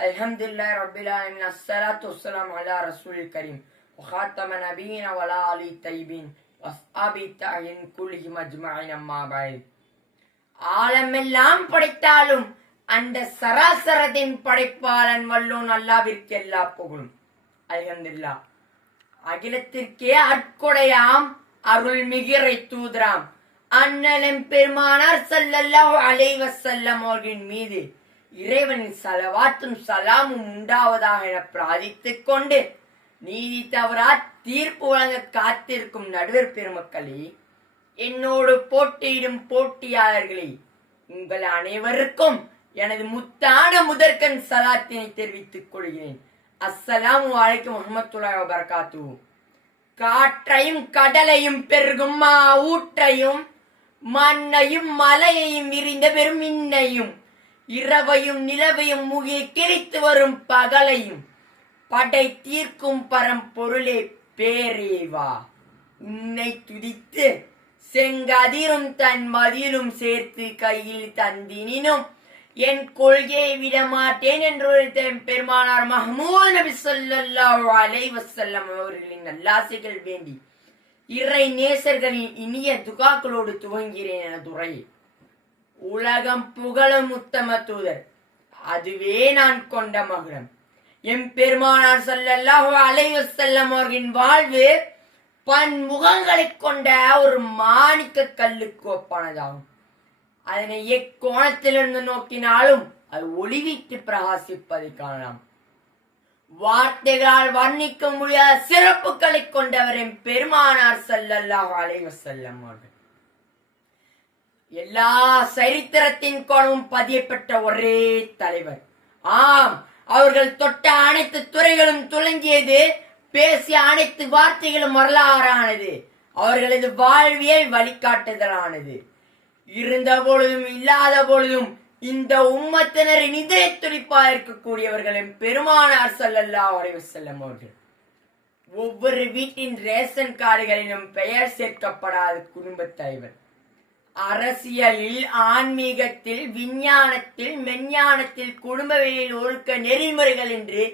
الحمد لله رب العالمين الصلاة والسلام على رسول الكريم وخاتم نبينا ولا علي الطيبين وأصحاب التعين كلهم أجمعين أما بعد ആലമെല്ലാം പടയ്ത്താലും അന്റെ സരാസരതിൻ പടയ്പ്പാലൻ വല്ലൂൺ അല്ലാവിற்கு എല്ലാ പുകളും അലഹമില്ല அகிலத்திற்கே அற்கொடையாம் அருள்மிகிறை தூதராம். அண்ணலம் பெருமானார் ஸல்லல்லாஹு அலைவ செல்லம் அவர்களின் மீது இறைவனின் சலவாத்தும் சலாமும் உண்டாவதாக என பிரார்த்தித்துக் கொண்டு நீதி தவறா தீர்ப்பு வழங்க காத்திருக்கும் நடுவர் பெருமக்களே என்னோடு போட்டியிடும் போட்டியாளர்களே உங்கள் அனைவருக்கும் எனது முத்தான முதற்கண் சலாத்தினை தெரிவித்துக் கொள்கிறேன். அஸ்ஸலாமு வலைக்கும் வரஹ்மத்துல்லாஹி வபரகாத்து காற்றையும் கடலையும் பெருகும் மா ஊற்றையும் மண்ணையும் மலையையும் விரிந்த பெரும் இன்னையும் இரவையும் நிலவையும் முகிய கிழித்து வரும் பகலையும் படை தீர்க்கும் பரம்பொருளே பேரேவா. உன்னை துதித்து செங்கதிரும் தன் மதியிலும் சேர்த்து கையில் தந்தினினும் என் கொள்கையை விட மாட்டேன் என்று உரைத்த பெருமானார் மஹமூத் நபி சொல்லா அலை வசல்லம் அவர்களின் நல்லாசைகள் வேண்டி இறை நேசர்களின் இனிய துகாக்களோடு துவங்கிறேன் என துறை. உலகம் புகழும் உத்தம தூதர். அதுவே நான் கொண்ட மகுடம். எம் பெருமானார் ஸல்லல்லாஹு அலைவசல்லம் அவர்களின் வாழ்வு பன்முகங்களைக் கொண்ட ஒரு மாணிக்க கல்லுக்கு ஒப்பானதாகும் அதனை எக்கோணத்திலிருந்து நோக்கினாலும் அது ஒளிவிட்டு பிரகாசிப்பதை காணலாம். வார்த்தைகளால் வர்ணிக்க முடியாத சிறப்புகளை கொண்டவரின் பெருமானார் ஸல்லல்லாஹு அலைவ செல்லம் அவர்கள். எல்லா சரித்திரத்தின் கோணமும் பதியப்பட்ட ஒரே தலைவர். ஆம் அவர்கள் தொட்ட அனைத்து துறைகளும் துளங்கியது பேசிய அனைத்து வார்த்தைகளும் வரலாறானது. அவர்களது வாழ்வியல் வழிகாட்டுதலானது. இருந்த பொழுதும் இல்லாத பொழுதும் இந்த உம்மத்தினரின் இதய துடிப்பா இருக்கக்கூடியவர்களின் பெருமானார் சல்லல்லா அலைஹி வஸல்லம் அவர்கள். ஒவ்வொரு வீட்டின் ரேஷன் கார்டுகளிலும் பெயர் சேர்க்கப்படாத குடும்பத் தலைவர். அரசியலில் ஆன்மீகத்தில் விஞ்ஞானத்தில் மெஞ்ஞானத்தில் குடும்பவியலில் ஒழுக்க நெறிமுறைகள் என்று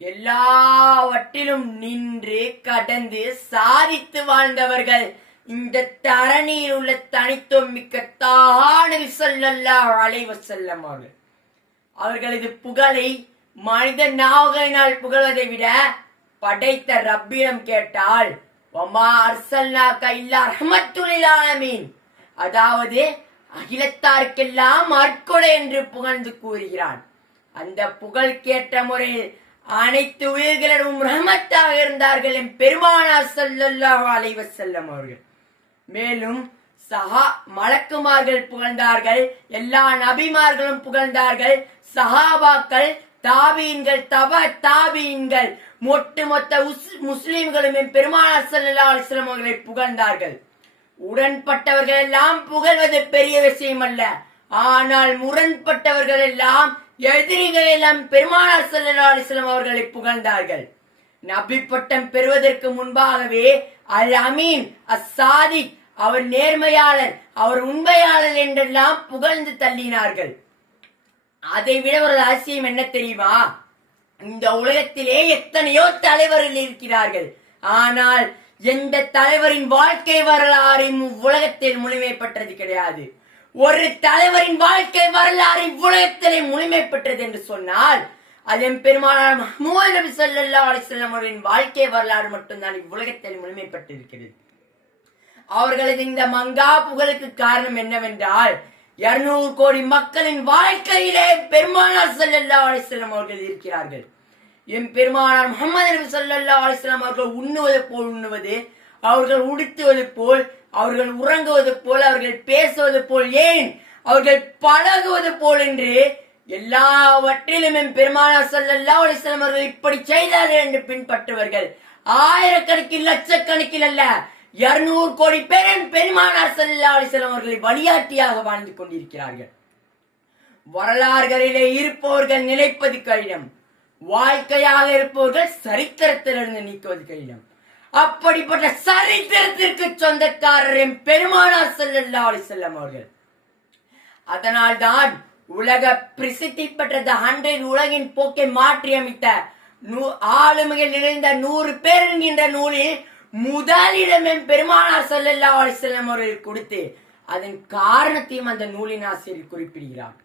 எல்லாவற்றிலும் நின்று கடந்து சாதித்து வாழ்ந்தவர்கள் இந்த தரணியில் உள்ள தனித்துவம் மிக்க தானவி சொல்லல்லா அலைவ செல்லம் அவர்கள். அவர்களது புகழை மனித நாவகையினால் புகழ்வதை விட படைத்த ரப்பிடம் கேட்டால் ஒமா அர்சல்னா கைல்லா ரஹமத்துலில் அதாவது அகிலத்தாருக்கெல்லாம் அற்கொலை என்று புகழ்ந்து கூறுகிறான். அந்த புகழ் கேட்ட முறையில் அனைத்து உயிர்களிடமும் ரஹமத்தாக இருந்தார்கள் என் பெருமானார் செல்லல்லா அலைவ செல்லம் அவர்கள். மேலும் சஹா மலக்குமார்கள் புகழ்ந்தார்கள் எல்லா நபிமார்களும் புகழ்ந்தார்கள் சஹாபாக்கள் தாபீன்கள் தவ தாபீன்கள் ஒட்டுமொத்த மொத்த முஸ்லிம்களும் என் பெருமானார் அவர்களை புகழ்ந்தார்கள். உடன்பட்டவர்கள் எல்லாம் புகழ்வது பெரிய விஷயம் அல்ல. ஆனால் முரண்பட்டவர்கள் எல்லாம் எதிரிகள் எல்லாம் பெருமானார் ஸல்லல்லாஹு அவர்களை புகழ்ந்தார்கள். நபி பட்டம் பெறுவதற்கு முன்பாகவே அல் அமீன் அசாதிக் அவர் நேர்மையாளர் அவர் உண்மையாளர் என்றெல்லாம் புகழ்ந்து தள்ளினார்கள். அதை விட ஒரு ரகசியம் என்ன தெரியுமா? இந்த உலகத்திலே எத்தனையோ தலைவர்கள் இருக்கிறார்கள். ஆனால் எந்த தலைவரின் வாழ்க்கை வரலாறு உலகத்தில் முழுமைப்பட்டது கிடையாது. ஒரு தலைவரின் வாழ்க்கை வரலாறு இவ்வுலகத்திலே முழுமைப்பட்டது என்று சொன்னால் அதன் பெருமானார் மஹ்மூத் நபி ஸல்லல்லாஹு அலைஹி அவரின் அவர்களின் வாழ்க்கை வரலாறு மட்டும்தான் இவ்வுலகத்தில் முழுமைப்பட்டிருக்கிறது. அவர்களது இந்த மங்கா புகழுக்கு காரணம் என்னவென்றால் இருநூறு கோடி மக்களின் வாழ்க்கையிலே பெருமானார் செல்லல்லா அலைஹி வஸல்லம் அவர்கள் இருக்கிறார்கள். என் பெருமானார் முகமது நபி ஸல்லல்லாஹு அலிஸ்லாம் அவர்கள் உண்ணுவது போல் உண்ணுவது அவர்கள் உடுத்துவது போல் அவர்கள் உறங்குவது போல் அவர்கள் பேசுவது போல் ஏன் அவர்கள் பழகுவது போல் என்று எல்லாவற்றிலும் என் பெருமானார் ஸல்லல்லாஹு அலைஹி அவர்கள் இப்படி செய்தார்கள் என்று பின்பற்றுவர்கள் ஆயிரக்கணக்கில் லட்சக்கணக்கில் அல்ல இருநூறு கோடி பேர் என் பெருமானார் ஸல்லல்லாஹு அலைஹி அவர்களை வாழ்ந்து கொண்டிருக்கிறார்கள். வரலாறுகளிலே இருப்பவர்கள் நிலைப்பது கடினம். வாழ்க்கையாக இருப்பவர்கள் சரித்திரத்திலிருந்து நீக்குவது கடினம். அப்படிப்பட்ட சரித்திரத்திற்கு சொந்தக்காரர் என் பெருமானார் ஸல்லல்லாஹு அலி செல்லம் அவர்கள். அதனால்தான் உலக பிரசித்தி பெற்ற த ஹண்ட்ரட் உலகின் போக்கை மாற்றியமைத்த நூ- ஆளுமைகள் நிறைந்த நூறு பேர் என்கின்ற நூலில் முதலிடமே பெருமானார் ஸல்லல்லாஹு அலைஹி அவர்கள் கொடுத்து அதன் காரணத்தையும் அந்த நூலின் ஆசிரியர் குறிப்பிடுகிறார்.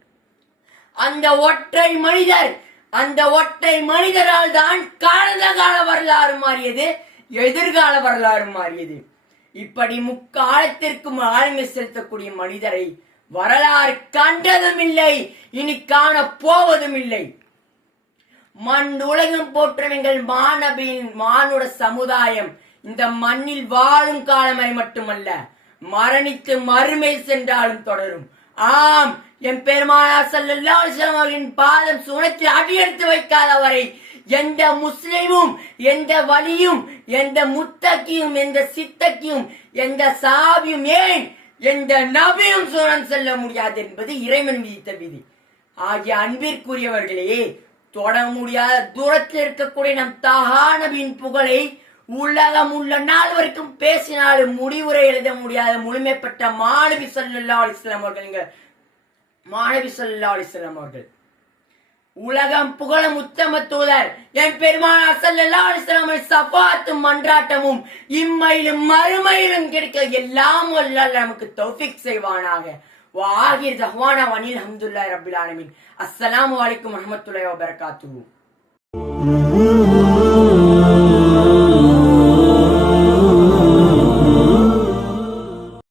அந்த ஒற்றை மனிதர் அந்த ஒற்றை மனிதரால் தான் கடந்த கால வரலாறு மாறியது எதிர்கால வரலாறு மாறியது. இப்படி முக்காலத்திற்கும் ஆளுமை செலுத்தக்கூடிய மனிதரை வரலாறு கண்டதும் இல்லை இனி காண போவதும் இல்லை மண் உலகம் போற்றும் எங்கள் மாணவியின் மானுட சமுதாயம் இந்த மண்ணில் வாழும் காலம் வரை மட்டுமல்ல மரணித்து மறுமை சென்றாலும் தொடரும். ஆம் என் பெருமானார் அவர்களின் பாதம் சுனத்தில் அடியெடுத்து வைக்காதவரை எந்த முஸ்லிமும் எந்த வலியும் எந்த முத்தக்கியும் எந்த சித்தக்கியும் எந்த சாவியும் ஏன் எந்த நபியும் சுனம் செல்ல முடியாது என்பது இறைவன் விதித்த விதி. ஆகிய அன்பிற்குரியவர்களே தொட முடியாத தூரத்தில் இருக்கக்கூடிய நம் தகா நபியின் புகழை உலகம் உள்ள நாள் வரைக்கும் பேசினாலும் முடிவுரை எழுத முடியாத முழுமைப்பட்ட மாணவி சல்லா அலிஸ்லாம் அவர்கள் மாணவி சல்லா அலிஸ்லாம் அவர்கள். உலகம் புகழ உத்தம தூதர். என் பெருமானார் அசல் அலைஹி சபாத்தும் மன்றாட்டமும் இம்மையிலும் மறுமையிலும் கிடைக்க எல்லாம் வல்லால் நமக்கு தௌஃபிக் செய்வானாக. வாகிர் தஹ்வானா வனில் அஹமதுல்லா ரப்பில் ஆலமீன். அஸ்ஸலாமு அலைக்கும் வரஹ்மத்துல்லாஹி வபரகாத்துஹு.